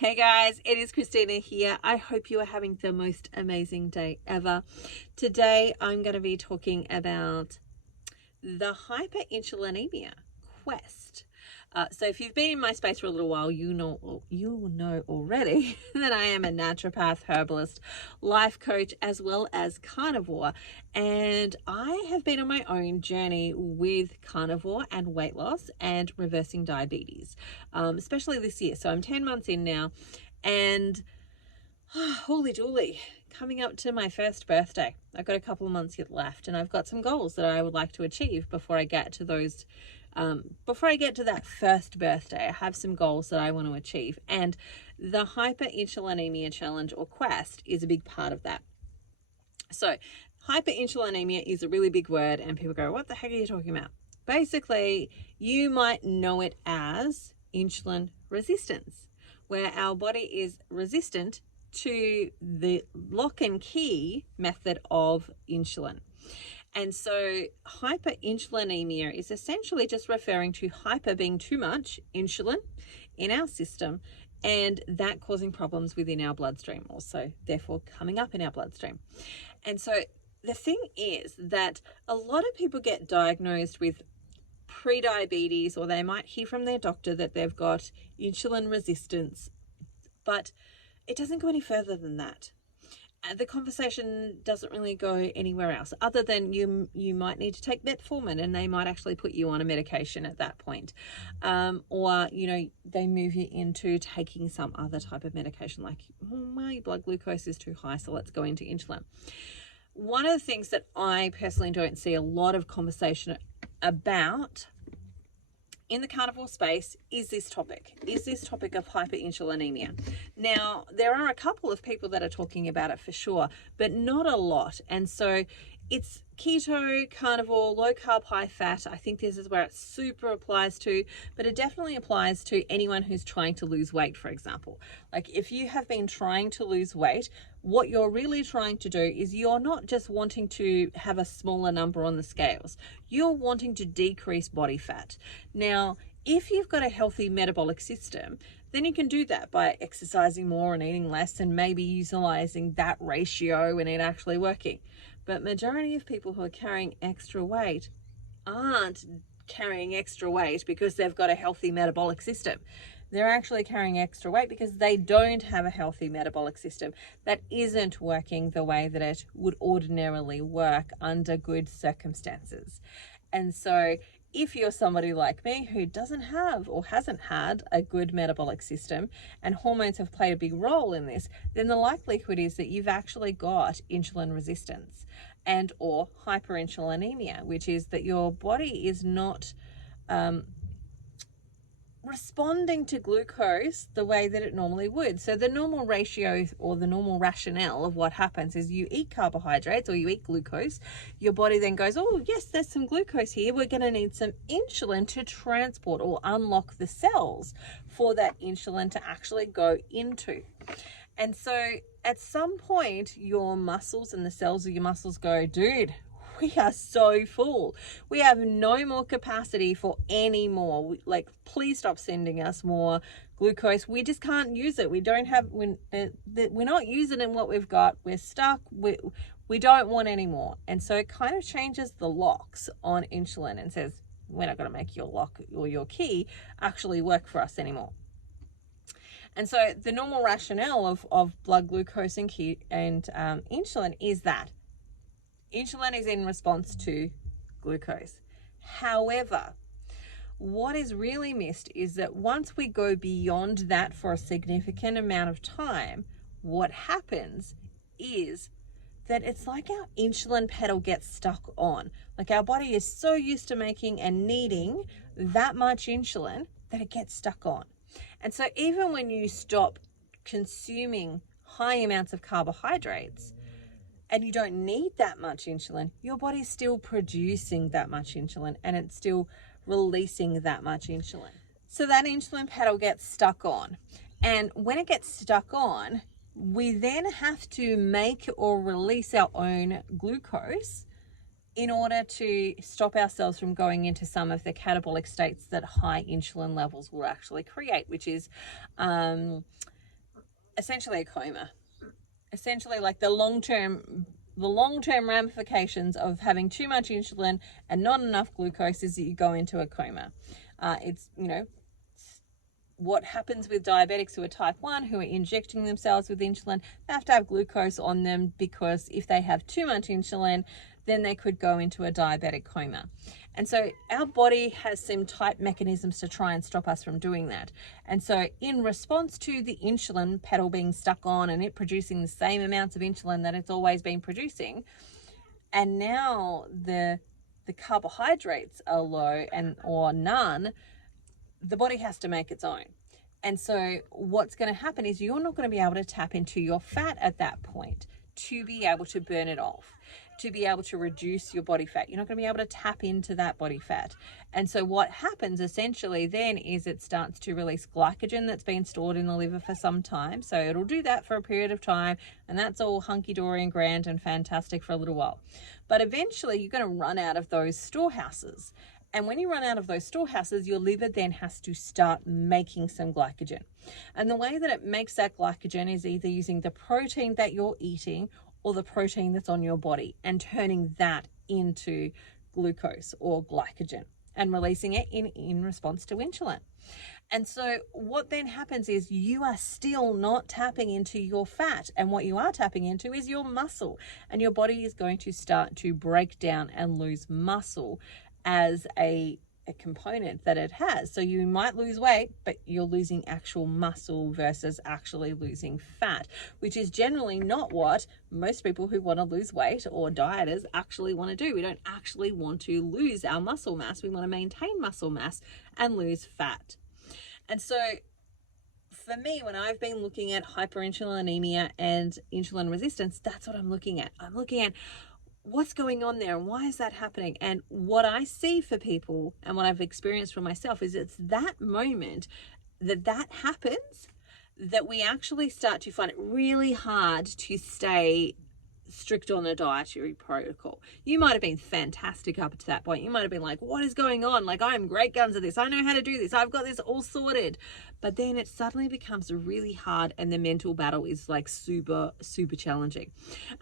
Hey guys, it is Christina here. I hope you are having the most amazing day ever. Today I'm going to be talking about the hyperinsulinemia quest. So if you've been in my space for a little while, you know already that I am a naturopath, herbalist, life coach, as well as carnivore. And I have been on my own journey with carnivore and weight loss and reversing diabetes, especially this year. So I'm 10 months in now, and holy dooly, coming up to my first birthday. I've got a couple of months yet left, and I've got some goals that I would like to achieve before I get to those. Before I get to that first birthday, I have some goals that I want to achieve, and the hyperinsulinemia challenge or quest is a big part of that. So, hyperinsulinemia is a really big word, and people go, "What the heck are you talking about?" Basically, you might know it as insulin resistance, where our body is resistant to the lock and key method of insulin. And so hyperinsulinemia is essentially just referring to hyper being too much insulin in our system, and that causing problems within our bloodstream, also therefore coming up in our bloodstream. And so the thing is that a lot of people get diagnosed with pre-diabetes, or they might hear from their doctor that they've got insulin resistance, but it doesn't go any further than that. The conversation doesn't really go anywhere else other than you might need to take metformin, and they might actually put you on a medication at that point, or they move you into taking some other type of medication, like, my blood glucose is too high, so let's go into insulin. One of the things that I personally don't see a lot of conversation about in the carnivore space is this topic of hyperinsulinemia. Now, there are a couple of people that are talking about it for sure, but not a lot. And so it's keto, carnivore, low carb, high fat. I think this is where it super applies to, but it definitely applies to anyone who's trying to lose weight, for example. Like, if you have been trying to lose weight, what you're really trying to do is you're not just wanting to have a smaller number on the scales. You're wanting to decrease body fat. Now, if you've got a healthy metabolic system, then you can do that by exercising more and eating less, and maybe utilizing that ratio and it actually working. But majority of people who are carrying extra weight aren't carrying extra weight because they've got a healthy metabolic system. They're actually carrying extra weight because they don't have a healthy metabolic system that isn't working the way that it would ordinarily work under good circumstances. And so if you're somebody like me who doesn't have or hasn't had a good metabolic system, and hormones have played a big role in this, then the likelihood is that you've actually got insulin resistance and or hyperinsulinemia, which is that your body is not responding to glucose the way that it normally would. So the normal ratio or the normal rationale of what happens is you eat carbohydrates or you eat glucose, your body then goes, oh yes, there's some glucose here, we're going to need some insulin to transport or unlock the cells for that insulin to actually go into. And so at some point your muscles and the cells of your muscles go, dude, we are so full. We have no more capacity for any more. Please stop sending us more glucose. We just can't use it. We don't have, we're not using in what we've got. We're stuck. We don't want any more. And so it kind of changes the locks on insulin and says, we're not going to make your lock or your key actually work for us anymore. And so the normal rationale of blood glucose and insulin is that insulin is in response to glucose. However, what is really missed is that once we go beyond that for a significant amount of time, what happens is that it's like our insulin pedal gets stuck on. Like, our body is so used to making and needing that much insulin that it gets stuck on. And so even when you stop consuming high amounts of carbohydrates, and you don't need that much insulin, your body's still producing that much insulin, and it's still releasing that much insulin. So that insulin pedal gets stuck on. And when it gets stuck on, we then have to make or release our own glucose in order to stop ourselves from going into some of the catabolic states that high insulin levels will actually create, which is essentially a coma. Essentially, like the long-term ramifications of having too much insulin and not enough glucose is that you go into a coma. It's, what happens with diabetics who are type 1, who are injecting themselves with insulin, they have to have glucose on them, because if they have too much insulin, then they could go into a diabetic coma. And so our body has some type mechanisms to try and stop us from doing that. And so in response to the insulin pedal being stuck on and it producing the same amounts of insulin that it's always been producing, and now the carbohydrates are low or none, the body has to make its own. And so what's going to happen is you're not going to be able to tap into your fat at that point to be able to burn it off, to be able to reduce your body fat. You're not going to be able to tap into that body fat. And so what happens essentially then is it starts to release glycogen that's been stored in the liver for some time. So it'll do that for a period of time, and that's all hunky-dory and grand and fantastic for a little while. But eventually you're going to run out of those storehouses. And when you run out of those storehouses, your liver then has to start making some glycogen. And the way that it makes that glycogen is either using the protein that you're eating or the protein that's on your body, and turning that into glucose or glycogen and releasing it in response to insulin. And so what then happens is you are still not tapping into your fat, and what you are tapping into is your muscle, and your body is going to start to break down and lose muscle as a component that it has. So you might lose weight, but you're losing actual muscle versus actually losing fat, which is generally not what most people who want to lose weight or dieters actually want to do. We don't actually want to lose our muscle mass. We want to maintain muscle mass and lose fat. And so for me, when I've been looking at hyperinsulinemia and insulin resistance, that's what I'm looking at. I'm looking at what's going on there and why is that happening? And what I see for people and what I've experienced for myself is it's that moment that happens that we actually start to find it really hard to stay strict on a dietary protocol. You might have been fantastic up to that point. You might have been like, what is going on? Like, I'm great guns at this. I know how to do this. I've got this all sorted. But then it suddenly becomes really hard, and the mental battle is like super, super challenging.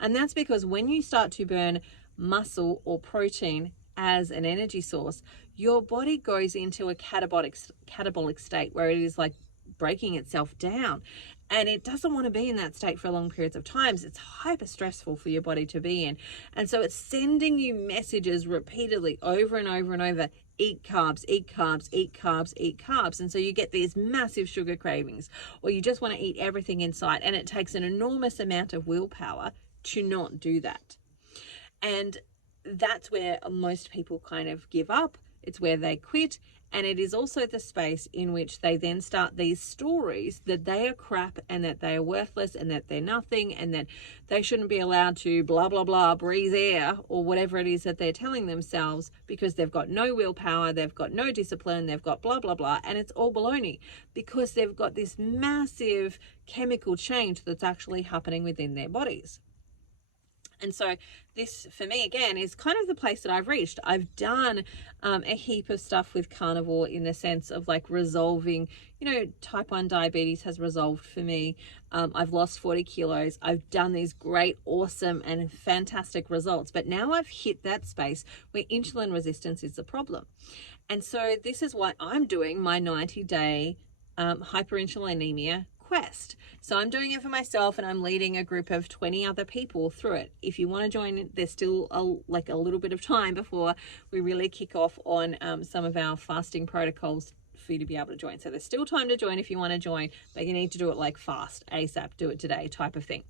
And that's because when you start to burn muscle or protein as an energy source, your body goes into a catabolic state where it is like breaking itself down. And it doesn't want to be in that state for long periods of times. It's hyper stressful for your body to be in. And so it's sending you messages repeatedly over and over and over. Eat carbs, eat carbs, eat carbs, eat carbs. And so you get these massive sugar cravings, or you just want to eat everything in sight. And it takes an enormous amount of willpower to not do that. And that's where most people kind of give up. It's where they quit. And it is also the space in which they then start these stories that they are crap and that they are worthless and that they're nothing and that they shouldn't be allowed to blah, blah, blah, breathe air or whatever it is that they're telling themselves, because they've got no willpower, they've got no discipline, they've got blah, blah, blah. And it's all baloney, because they've got this massive chemical change that's actually happening within their bodies. And so this, for me, again, is kind of the place that I've reached. I've done a heap of stuff with carnivore in the sense of like resolving, type 1 diabetes has resolved for me. I've lost 40 kilos. I've done these great, awesome, and fantastic results. But now I've hit that space where insulin resistance is the problem. And so this is why I'm doing my 90-day hyperinsulinemia quest. So I'm doing it for myself, and I'm leading a group of 20 other people through it. If you want to join, there's still a little bit of time before we really kick off on some of our fasting protocols for you to be able to join. So there's still time to join if you want to join, but you need to do it like fast, ASAP, do it today type of thing.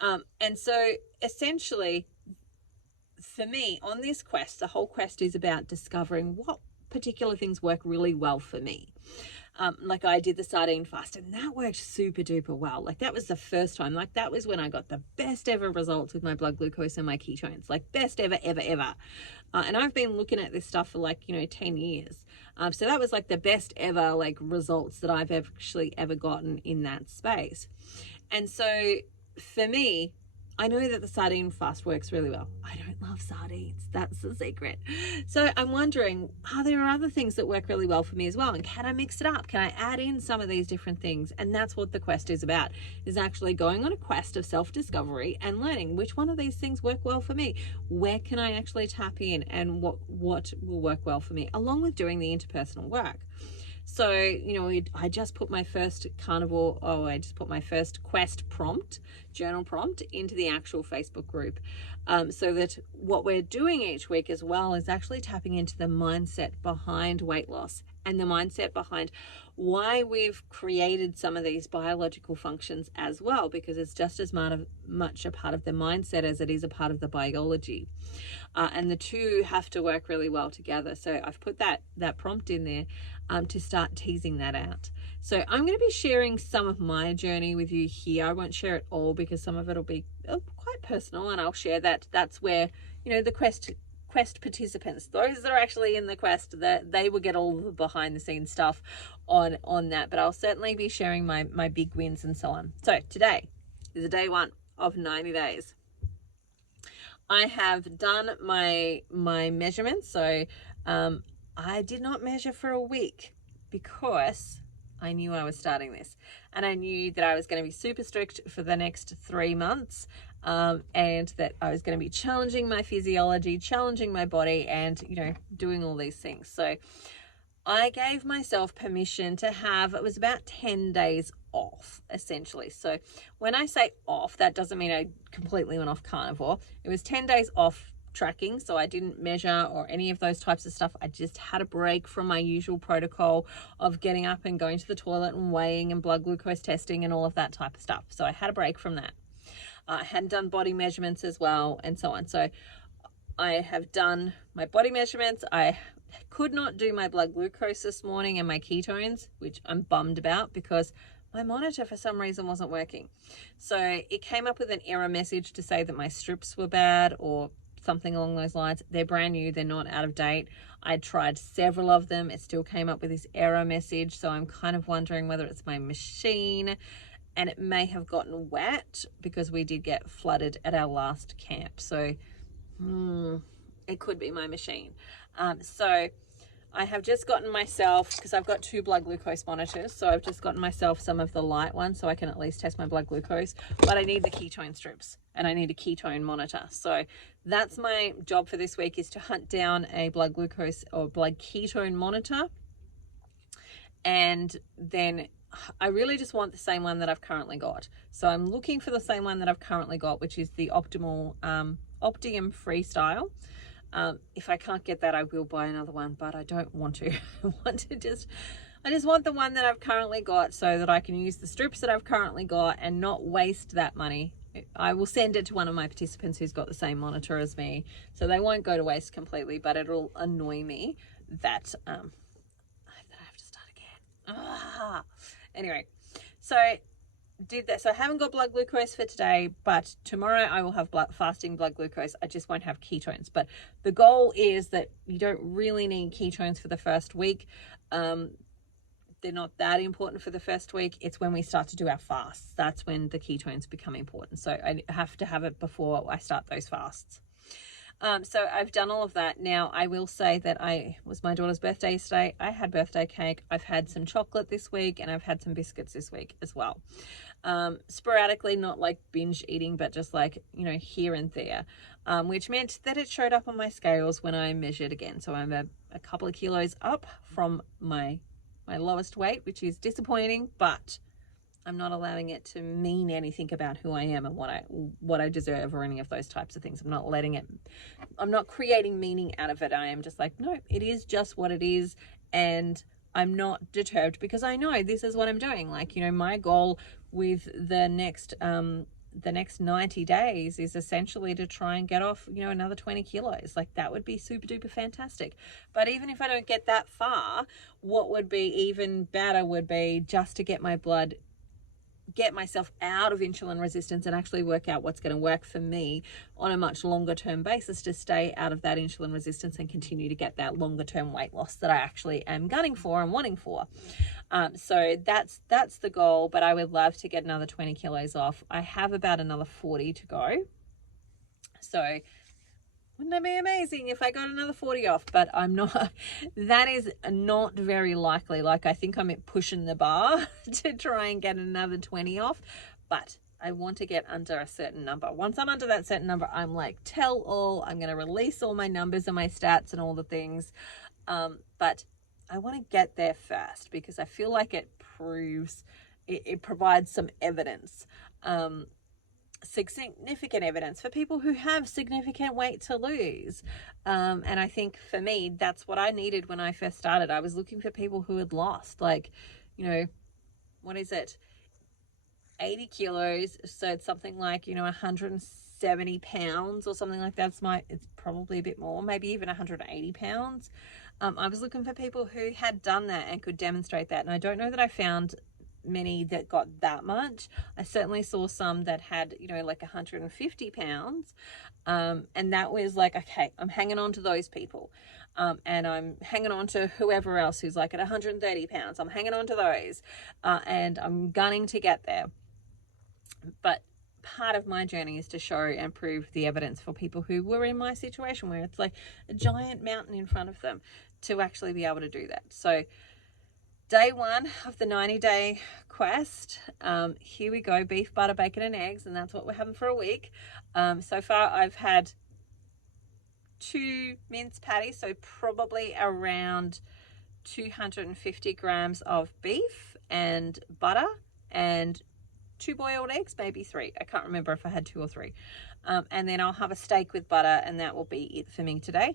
And so essentially for me on this quest, the whole quest is about discovering what particular things work really well for me. Like I did the sardine fast, and that worked super duper well. Like that was the first time, like that was when I got the best ever results with my blood glucose and my ketones, like best ever. And I've been looking at this stuff for 10 years. So that was like the best ever results that I've actually ever gotten in that space. And so for me, I know that the sardine fast works really well. I don't love sardines. That's the secret. So I'm wondering, are there other things that work really well for me as well? And can I mix it up? Can I add in some of these different things? And that's what the quest is about, is actually going on a quest of self-discovery and learning which one of these things work well for me. Where can I actually tap in, and what will work well for me, along with doing the interpersonal work. So, I just put my first quest prompt, journal prompt, into the actual Facebook group. So that what we're doing each week as well is actually tapping into the mindset behind weight loss, and the mindset behind why we've created some of these biological functions as well, because it's just as much a part of the mindset as it is a part of the biology. And the two have to work really well together. So I've put that prompt in there to start teasing that out. So I'm going to be sharing some of my journey with you here. I won't share it all because some of it will be quite personal, and I'll share that. That's where, the quest participants, those that are actually in the quest, that they will get all the behind the scenes stuff on that. But I'll certainly be sharing my big wins and so on. So today is day 1 of 90 days. I have done my measurements. So I did not measure for a week because I knew I was starting this, and I knew that I was going to be super strict for the next 3 months, and that I was going to be challenging my physiology, challenging my body, and doing all these things. So I gave myself permission to have, it was about 10 days off, essentially. So when I say off, that doesn't mean I completely went off carnivore. It was 10 days off tracking, so I didn't measure or any of those types of stuff. I just had a break from my usual protocol of getting up and going to the toilet and weighing and blood glucose testing and all of that type of stuff. So I had a break from that. I hadn't done body measurements as well, and so on. So I have done my body measurements. I could not do my blood glucose this morning and my ketones, which I'm bummed about because my monitor for some reason wasn't working. So it came up with an error message to say that my strips were bad or something along those lines. They're brand new, they're not out of date. I tried several of them, it still came up with this error message. So I'm kind of wondering whether it's my machine, and it may have gotten wet because we did get flooded at our last camp. So it could be my machine. So I have just gotten myself, because I've got 2 blood glucose monitors, so I've just gotten myself some of the light ones so I can at least test my blood glucose, but I need the ketone strips and I need a ketone monitor. So that's my job for this week, is to hunt down a blood glucose or blood ketone monitor. And then I really just want the same one that I've currently got. So I'm looking for the same one that I've currently got, which is the Optium Freestyle. If I can't get that, I will buy another one, but I don't want to. I just want the one that I've currently got so that I can use the strips that I've currently got and not waste that money. I will send it to one of my participants who's got the same monitor as me, so they won't go to waste completely, but it'll annoy me that I have to start again. Anyway, so did that. So I haven't got blood glucose for today, but tomorrow I will have fasting blood glucose. I just won't have ketones. But the goal is that you don't really need ketones for the first week. They're not that important for the first week. It's when we start to do our fasts. That's when the ketones become important. So I have to have it before I start those fasts. So I've done all of that. Now I will say that it was my daughter's birthday yesterday. I had birthday cake. I've had some chocolate this week, and I've had some biscuits this week as well. Sporadically, not like binge eating, but just like, here and there, which meant that it showed up on my scales when I measured again. So I'm a couple of kilos up from my lowest weight, which is disappointing, but I'm not allowing it to mean anything about who I am and what I deserve or any of those types of things. I'm not creating meaning out of it. I am just like, no, it is just what it is. And I'm not deterred because I know this is what I'm doing. Like, my goal with the next 90 days is essentially to try and get off, another 20 kilos. Like, that would be super duper fantastic. But even if I don't get that far, what would be even better would be just to get my blood get myself out of insulin resistance and actually work out what's going to work for me on a much longer term basis to stay out of that insulin resistance and continue to get that longer term weight loss that I actually am gunning for and wanting for. So that's the goal, but I would love to get another 20 kilos off. I have about another 40 to go. So wouldn't that be amazing if I got another 40 off? But I'm not, that is not very likely. Like, I think I'm pushing the bar to try and get another 20 off, but I want to get under a certain number. Once I'm under that certain number, I'm like, tell all, I'm going to release all my numbers and my stats and all the things. But I want to get there first because I feel like it provides some evidence. Significant evidence for people who have significant weight to lose. And I think for me, that's what I needed when I first started. I was looking for people who had lost, like, what is it? 80 kilos. So it's something like, 170 pounds or something like that. It's probably a bit more, maybe even 180 pounds. I was looking for people who had done that and could demonstrate that. And I don't know that I found many that got that much. I certainly saw some that had, like 150 pounds. And that was like, okay, I'm hanging on to those people. And I'm hanging on to whoever else who's like at 130 pounds. I'm hanging on to those. And I'm gunning to get there. But part of my journey is to show and prove the evidence for people who were in my situation where it's like a giant mountain in front of them to actually be able to do that. So day 1 of the 90-day quest. Here we go, beef, butter, bacon, and eggs, and that's what we're having for a week. So far, I've had 2 mince patties, so probably around 250 grams of beef and butter, and 2 boiled eggs, maybe 3. I can't remember if I had 2 or 3. And then I'll have a steak with butter, and that will be it for me today.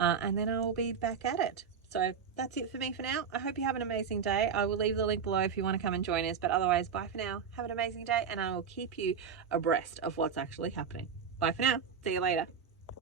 And then I will be back at it. So that's it for me for now. I hope you have an amazing day. I will leave the link below if you want to come and join us. But otherwise, bye for now. Have an amazing day, and I will keep you abreast of what's actually happening. Bye for now. See you later.